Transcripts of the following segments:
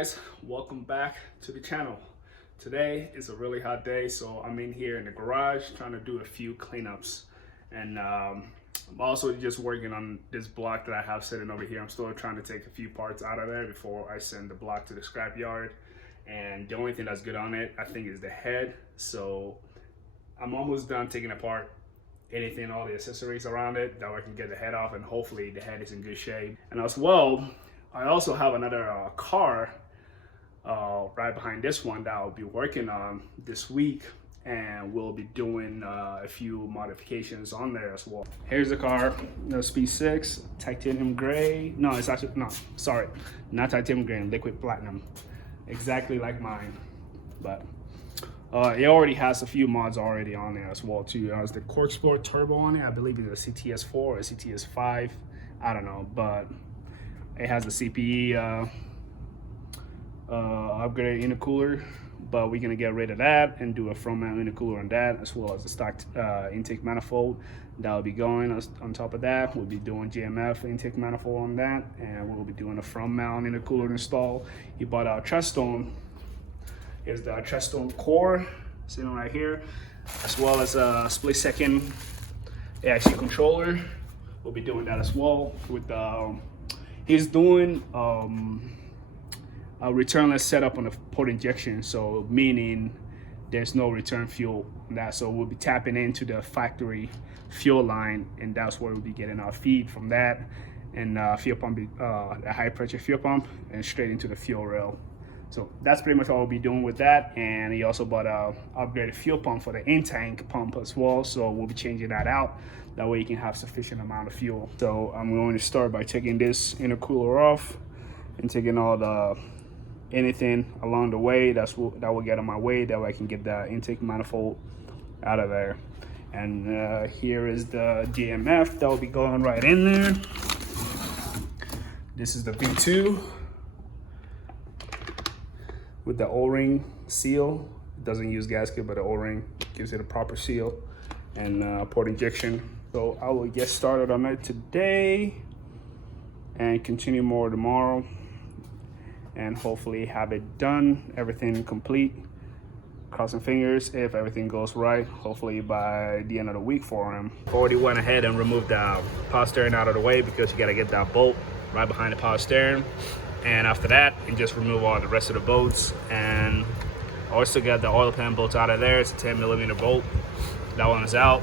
guys, welcome back to the channel. Today is a really hot day, so I'm in here in the garage trying to do a few cleanups, and I'm also just working on this block that I have sitting over here. I'm still trying to take a few parts out of there before I send the block to the scrap yard, and the only thing that's good on it I think is the head. So I'm almost done taking apart anything, all the accessories around it, that way I can get the head off, and hopefully the head is in good shape. And as well, I also have another car right behind this one that I'll be working on this week, and we'll be doing a few modifications on there as well. Here's the car, Mazdaspeed6 titanium gray. No, it's actually, no, sorry, not titanium gray, liquid platinum. Exactly like mine, but it already has a few mods already on there as well too. It has the corkscrew turbo on it. I believe it's a CTS4 or a CTS5. I don't know, but it has a CPE upgraded intercooler, but we're gonna get rid of that and do a front mount intercooler on that, as well as the stock intake manifold that will be going on top of that. We'll be doing JMF intake manifold on that, and we'll be doing a front mount intercooler install. He bought our Trestone. Here's the Trestone core sitting right here, as well as a split second AIC controller. We'll be doing that as well with he's doing a returnless setup on the port injection, so meaning there's no return fuel on that. So we'll be tapping into the factory fuel line, and that's where we'll be getting our feed from that, and fuel pump, a high pressure fuel pump, and straight into the fuel rail. So that's pretty much all we'll be doing with that. And he also bought a upgraded fuel pump for the in-tank pump as well, so we'll be changing that out. That way you can have sufficient amount of fuel. So I'm going to start by taking this intercooler off and taking all the anything along the way that will get on my way, that way I can get the intake manifold out of there. And here is the JMF that will be going right in there. This is the V2 with the O-ring seal. It doesn't use gasket, but the O-ring gives it a proper seal, and port injection. So I will get started on it today and continue more tomorrow, and hopefully have it done, everything complete. Crossing fingers, if everything goes right, hopefully by the end of the week for him. Already went ahead and removed the power steering out of the way, because you got to get that bolt right behind the power steering. And after that, and just remove all the rest of the bolts. And I also got the oil pan bolt out of there. It's a 10mm bolt. That one is out.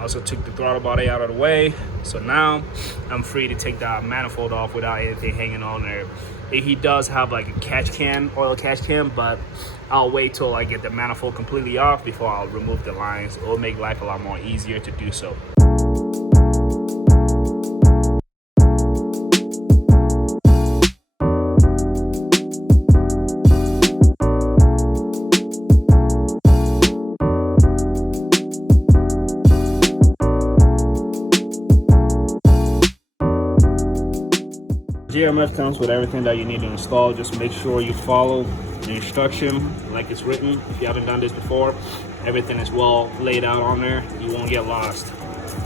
Also took the throttle body out of the way. So now I'm free to take that manifold off without anything hanging on there. He does have like a catch can, oil catch can, but I'll wait till I get the manifold completely off before I'll remove the lines. It'll make life a lot more easier to do so. JMF comes with everything that you need to install. Just make sure you follow the instruction like it's written. If you haven't done this before, everything is well laid out on there. You won't get lost,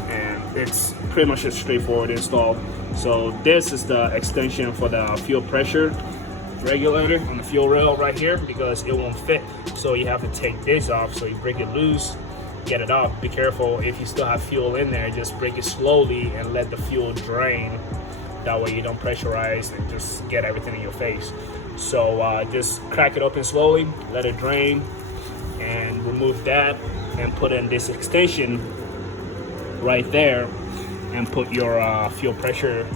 and it's pretty much a straightforward install. So this is the extension for the fuel pressure regulator on the fuel rail right here, because it won't fit. So you have to take this off. So you break it loose, get it off. Be careful, if you still have fuel in there, just break it slowly and let the fuel drain. That way you don't pressurize and just get everything in your face. So just crack it open slowly, let it drain, and remove that, and put in this extension right there, and put your fuel pressure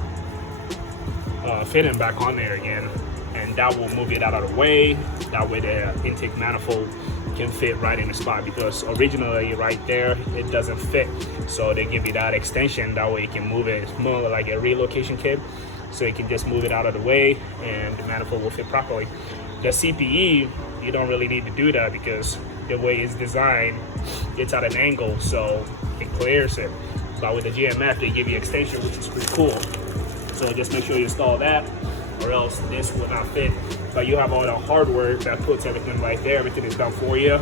fitting back on there again, and that will move it out of the way. That way the intake manifold can fit right in the spot, because originally right there it doesn't fit. So they give you that extension, that way you can move it. It's more like a relocation kit, so you can just move it out of the way and the manifold will fit properly. The CPE, you don't really need to do that, because the way it's designed, it's at an angle, so it clears it. But with the JMF, they give you extension, which is pretty cool. So just make sure you install that, or else this will not fit. But you have all the hardware that puts everything right there. Everything is done for you.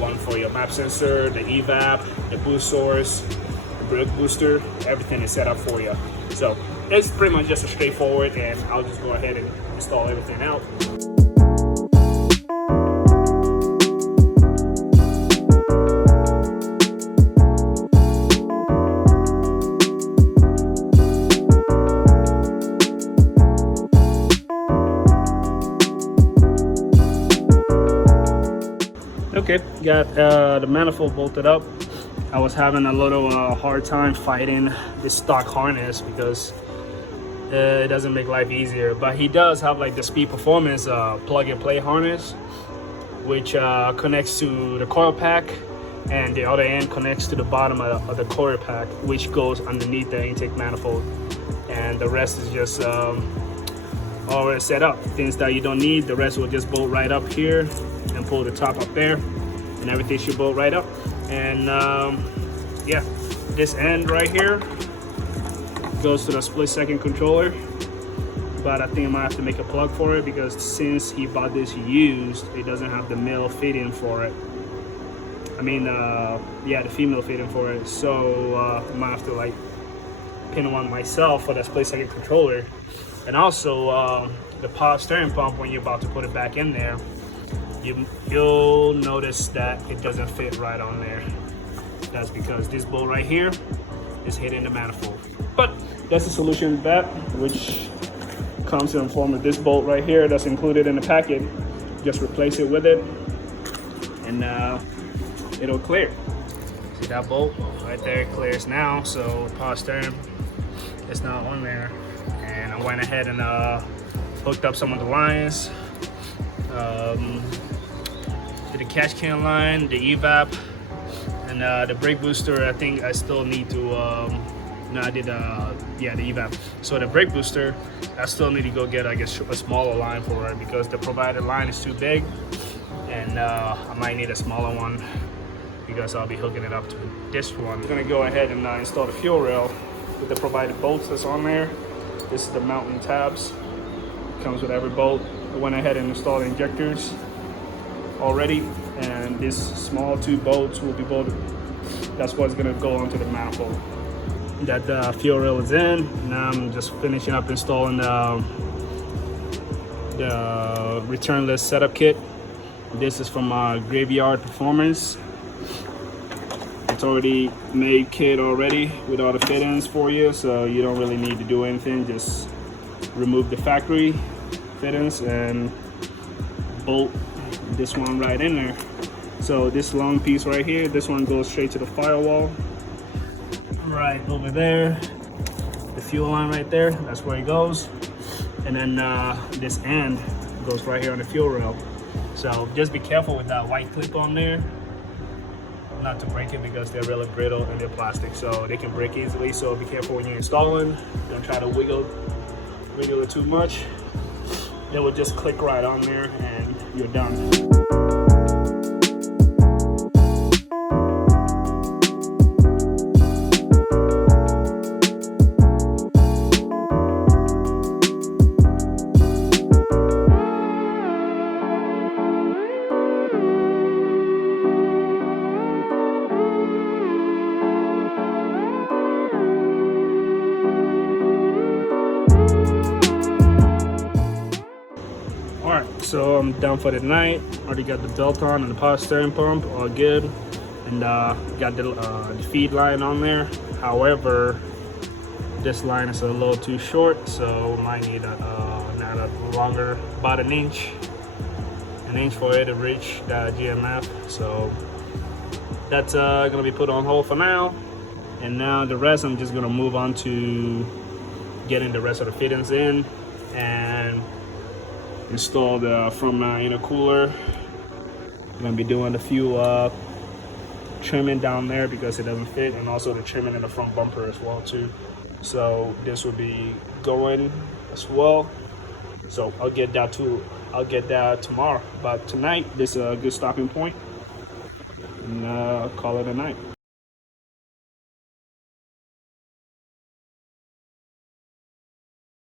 One for your map sensor, the evap, the boost source, the brake booster, everything is set up for you. So it's pretty much just a straightforward, and I'll just go ahead and install everything out. got the manifold bolted up. I was having a little hard time fighting this stock harness because it doesn't make life easier. But he does have like the Speed Performance plug and play harness, which connects to the coil pack, and the other end connects to the bottom of the coil pack, which goes underneath the intake manifold. And the rest is just already set up. Things that you don't need, the rest will just bolt right up here and pull the top up there, and everything should bolt right up. And yeah, this end right here goes to the split-second controller, but I think I might have to make a plug for it because since he bought this used, it doesn't have the male fitting for it. I mean, yeah, the female fitting for it. So I might have to like pin one myself for that split-second controller. And also the power steering pump, when you're about to put it back in there, you'll notice that it doesn't fit right on there. That's because this bolt right here is hitting the manifold. But that's the solution to that, which comes in the form of this bolt right here that's included in the packet. Just replace it with it, and it'll clear. See that bolt right there clears now, so power steering is not on there. And I went ahead and hooked up some of the lines. To the catch can line, the evap, and the brake booster. I think I still need to no, I did yeah, the evap. So the brake booster, I still need to go get, I guess, a smaller line for it because the provided line is too big, and I might need a smaller one because I'll be hooking it up to this one. I'm gonna go ahead and install the fuel rail with the provided bolts that's on there. This is the mounting tabs. Comes with every bolt. I went ahead and installed the injectors already, and this small 2 bolts will be bolted. That's what's gonna go onto the manifold. That fuel rail is in. Now I'm just finishing up installing the returnless setup kit. This is from Graveyard Performance. It's already made kit already with all the fittings for you, so you don't really need to do anything. Just remove the factory fittings and bolt this one right in there. So this long piece right here, this one goes straight to the firewall. Right over there, the fuel line right there, that's where it goes. And then this end goes right here on the fuel rail. So just be careful with that white clip on there, not to break it because they're really brittle and they're plastic, so they can break easily. So be careful when you're installing. Don't try to wiggle it too much. It will just click right on there and you're done. So I'm done for the night. Already got the belt on and the power steering pump, all good. And got the feed line on there. However, this line is a little too short, so might need a longer, about an inch for it to reach the GMF. So that's gonna be put on hold for now. And now the rest, I'm just gonna move on to getting the rest of the fittings in and install the front mount intercooler. I'm gonna be doing a few trimming down there because it doesn't fit, and also the trimming in the front bumper as well too. So this will be going as well. So I'll get that tomorrow. But tonight, this is a good stopping point, and call it a night.